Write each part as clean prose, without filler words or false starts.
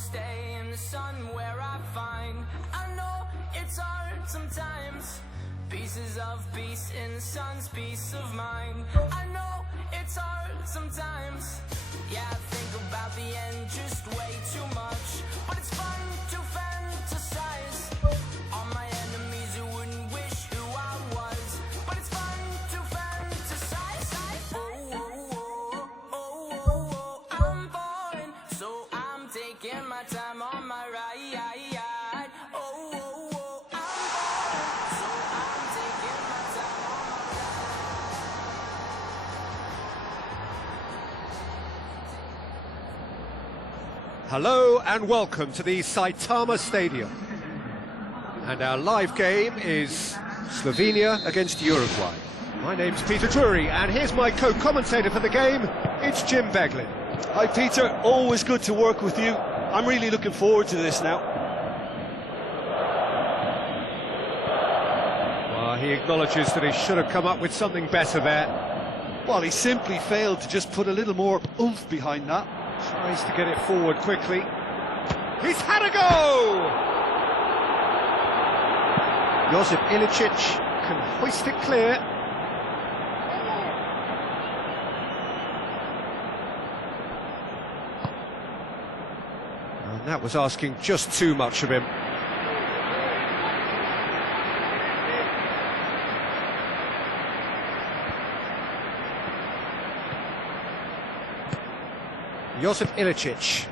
stay in the sun where I find. I know it's hard sometimes. Pieces of peace in the sun's peace of mind. I know it's hard sometimes. Yeah, I think about the end just way too much. But it's fun to fantasize on my enemies who wouldn't wish who I was. But it's fun to fantasize. Oh, I'm falling, so I'm taking my time on my ride. Oh, I'm falling, so I'm taking my time on my ride. Hello and welcome to the Saitama Stadium. And our live game is Slovenia against Uruguay. My name's Peter Drury and here's my co-commentator for the game, it's Jim Beglin. Hi Peter, always good to work with you. I'm really looking forward to this now. Well, he acknowledges that he should have come up with something better there. Well, he simply failed to just put a little more oomph behind that. Tries to get it forward quickly. He's had a go! Josip Ilicic can hoist it clear. And that was asking just too much of him. Josip Ilicic.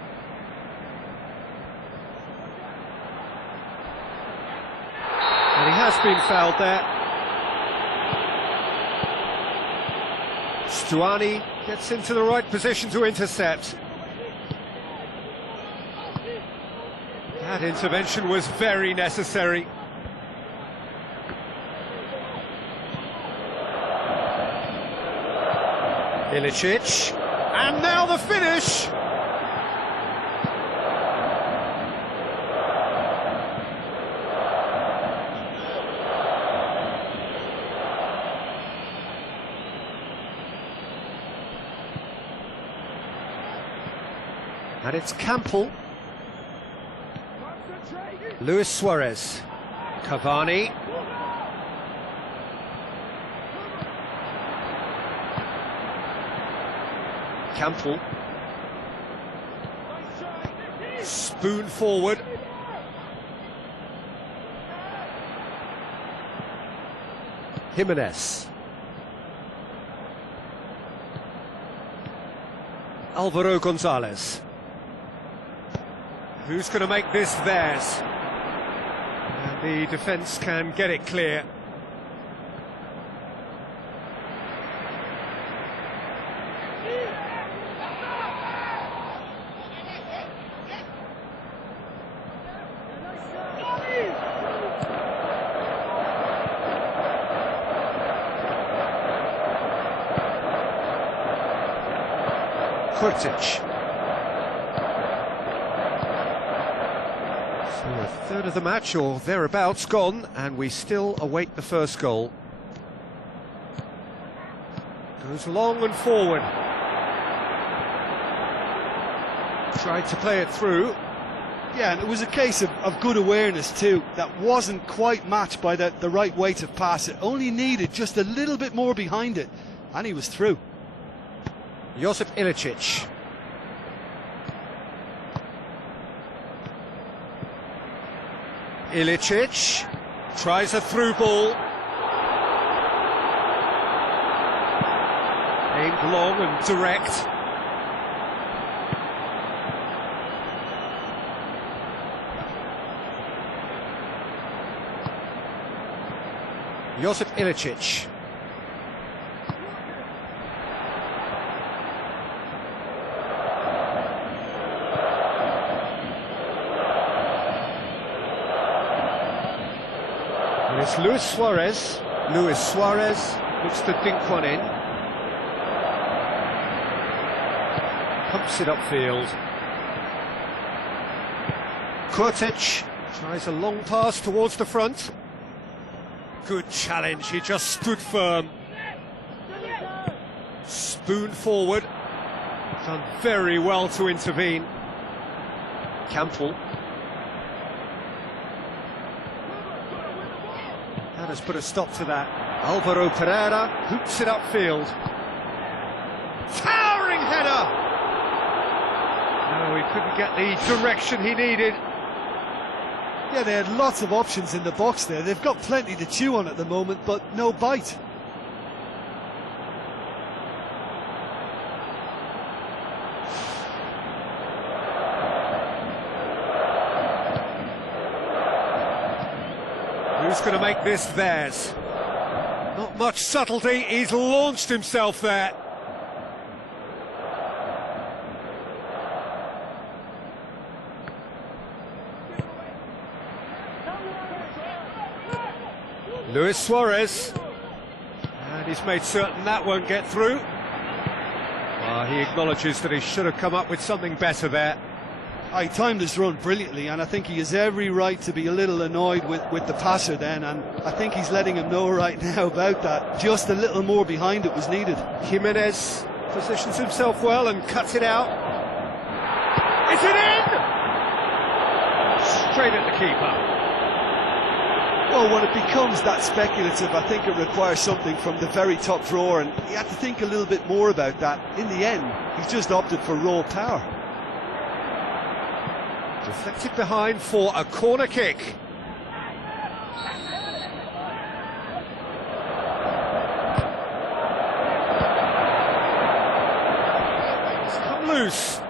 And he has been fouled there. Stuani gets into the right position to intercept. That intervention was very necessary. Ilicic. And now the finish! And it's Campbell. Luis Suarez. Cavani. Campbell. Spoon forward. Jimenez. Alvaro Gonzalez. Who's going to make this theirs? And the defence can get it clear. Kurtic. So a third of the match or thereabouts gone, and we still await the first goal. Goes long and forward. Tried to play it through. Yeah, and it was a case of good awareness too. That wasn't quite matched by the right weight of pass. It only needed just a little bit more behind it, and he was through. Josip Ilicic. Ilicic tries a through ball. Aimed long and direct. Josip Ilicic. And it's Luis Suarez. Luis Suarez looks to dink one in. Pumps it upfield. Kurtic tries a long pass towards the front. Good challenge, he just stood firm. Spoon forward. Done very well to intervene. Campbell. That has put a stop to that. Alvaro Pereira hoops it upfield. Towering header! No, he couldn't get the direction he needed. Yeah, they had lots of options in the box there. They've got plenty to chew on at the moment, but no bite. Who's going to make this theirs? Not much subtlety, he's launched himself there. Luis Suarez, and he's made certain that won't get through. He acknowledges that he should have come up with something better there. He timed his run brilliantly, and I think he has every right to be a little annoyed with the passer then, and I think he's letting him know right now about that. Just a little more behind it was needed. Jimenez positions himself well and cuts it out. Is it in? Straight at the keeper. Well, when it becomes that speculative, I think it requires something from the very top drawer, and he had to think a little bit more about that. In the end, he's just opted for raw power. Deflected behind for a corner kick. It's come loose.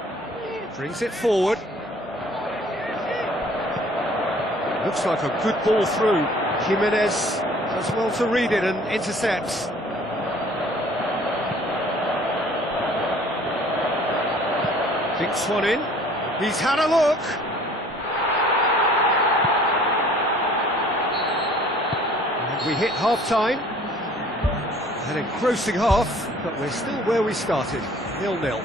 Brings it forward. Looks like a good ball through. Jimenez does well to read it and intercepts. Dinks one in. He's had a look. And we hit half-time. An engrossing half, but we're still where we started. 0-0.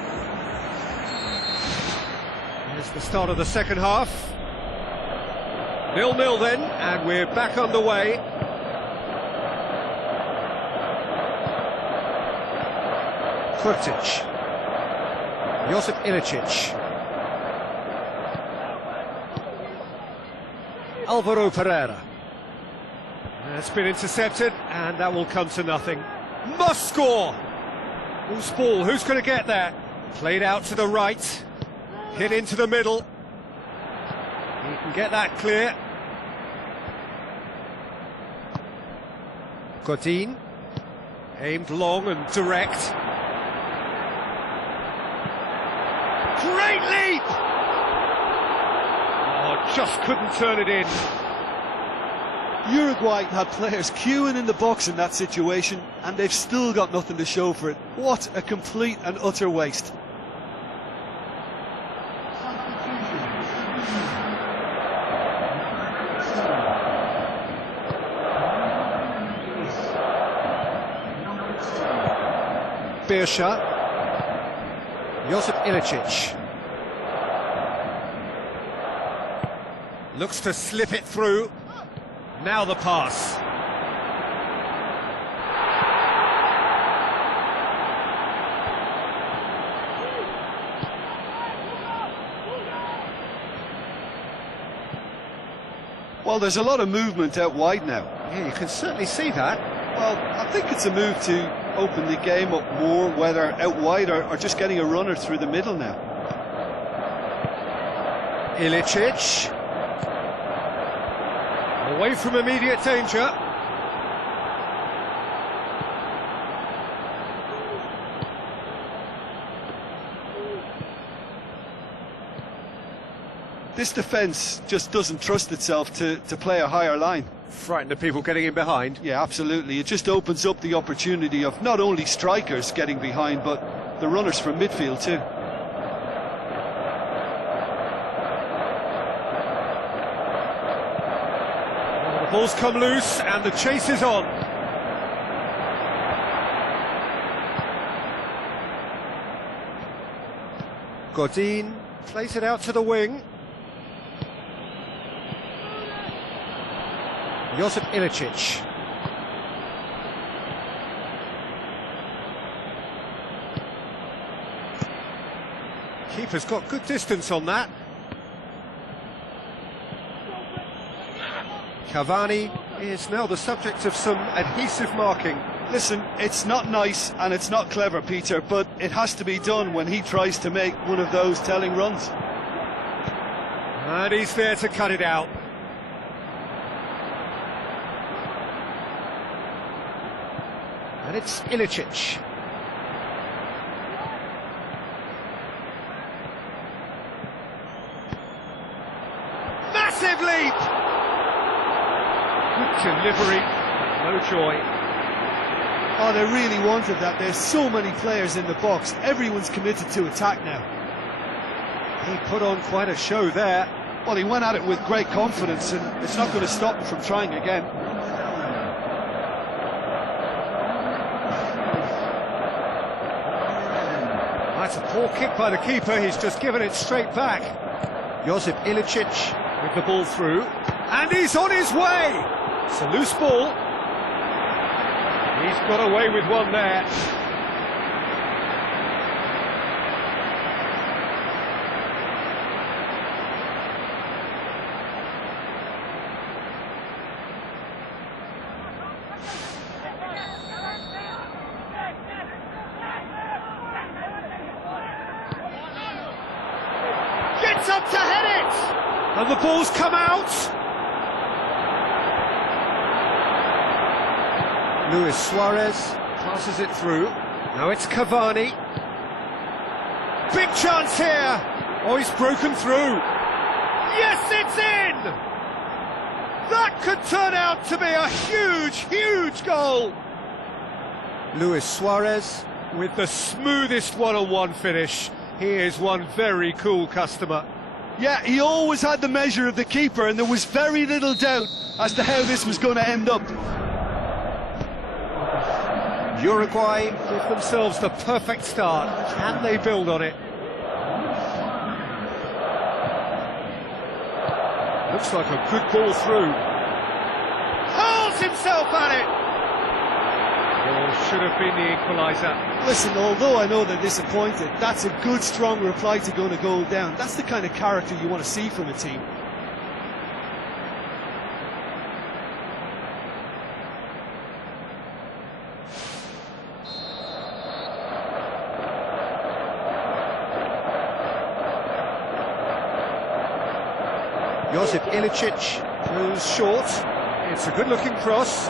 Here's the start of the second half. 0-0 then, and we're back underway. Kurtic. Josip Ilicic. Alvaro Pereira. It's been intercepted, and that will come to nothing. Must score! Whose ball? Who's going to get there? Played out to the right. Hit into the middle. He can get that clear. Godin, aimed long and direct. Great leap! Oh, just couldn't turn it in. Uruguay had players queuing in the box in that situation, and they've still got nothing to show for it. What a complete and utter waste. Birsha, Josip Ilicic looks to slip it through. Now the pass. Well, there's a lot of movement out wide now. Yeah, you can certainly see that. Well, I think it's a move to open the game up more, whether out wide or just getting a runner through the middle now. Ilicic. Away from immediate danger. This defence just doesn't trust itself to play a higher line. Frightened of people getting in behind. Yeah, absolutely. It just opens up the opportunity of not only strikers getting behind, but the runners from midfield too. The ball's come loose and the chase is on. Godin plays it out to the wing. Josip Ilicic. Keeper's got good distance on that. Cavani is now the subject of some adhesive marking. Listen, it's not nice and it's not clever, Peter, but it has to be done when he tries to make one of those telling runs. And he's there to cut it out. And it's Ilicic. Massive leap! Good delivery, no joy. Oh, they really wanted that. There's so many players in the box. Everyone's committed to attack now. He put on quite a show there. Well, he went at it with great confidence, and it's not going to stop him from trying again. That's a poor kick by the keeper. He's just given it straight back. Josip Ilicic with the ball through. And he's on his way! It's a loose ball. He's got away with one there. Gets up to head it! And the ball's come out! Luis Suarez passes it through. Now it's Cavani. Big chance here! Oh, he's broken through. Yes, it's in! That could turn out to be a huge, huge goal! Luis Suarez with the smoothest one-on-one finish. He is one very cool customer. Yeah, he always had the measure of the keeper, and there was very little doubt as to how this was going to end up. Uruguay give themselves the perfect start. Can they build on it? Looks like a good ball through. Hurls himself at it! Or should have been the equaliser. Listen, although I know they're disappointed, that's a good, strong reply to going a goal down. That's the kind of character you want to see from a team. Josip Ilicic goes short. It's a good-looking cross.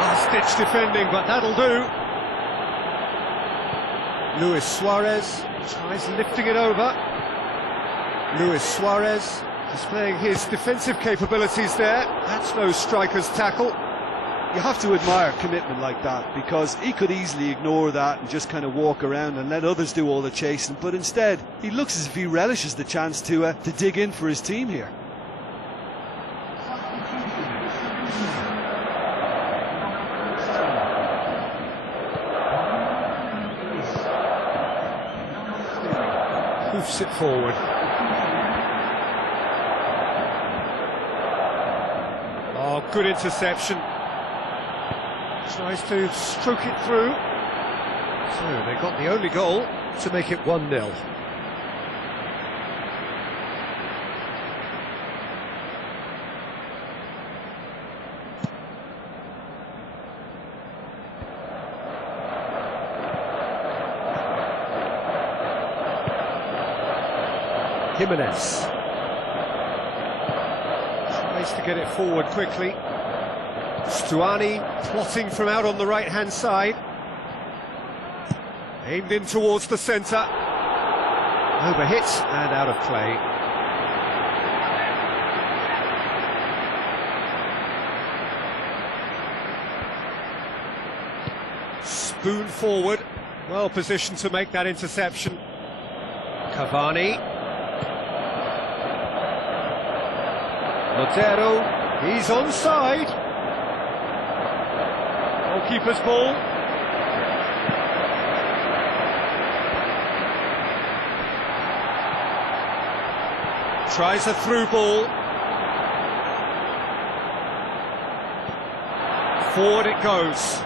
Last-ditch defending, but that'll do. Luis Suarez tries lifting it over. Luis Suarez displaying his defensive capabilities there. That's no striker's tackle. You have to admire commitment like that, because he could easily ignore that and just kind of walk around and let others do all the chasing, but instead he looks as if he relishes the chance to dig in for his team here. Hoofs it forward. Oh, good interception. Tries to stroke it through. So they got the only goal to make it 1-0. Jimenez tries to get it forward quickly. Stuani plotting from out on the right-hand side. Aimed in towards the centre. Overhit and out of play. Spoon forward. Well positioned to make that interception. Cavani. Montero. He's onside. Goalkeeper's ball. Tries a through ball. Forward it goes.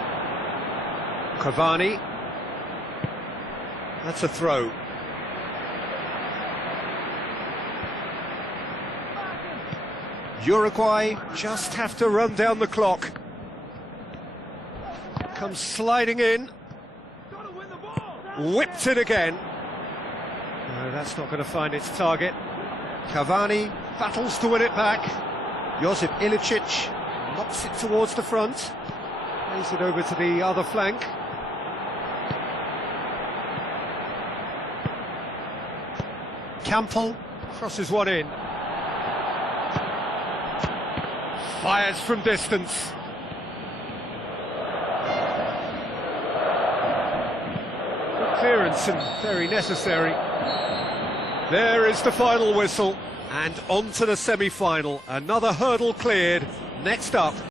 Cavani. That's a throw. Uruguay just have to run down the clock. Comes sliding in. Whipped it again. No, that's not going to find its target. Cavani battles to win it back. Josip Ilicic knocks it towards the front. Plays it over to the other flank. Campbell crosses one in. Fires from distance. Good clearance and very necessary. There is the final whistle, and on to the semi-final. Another hurdle cleared. Next up,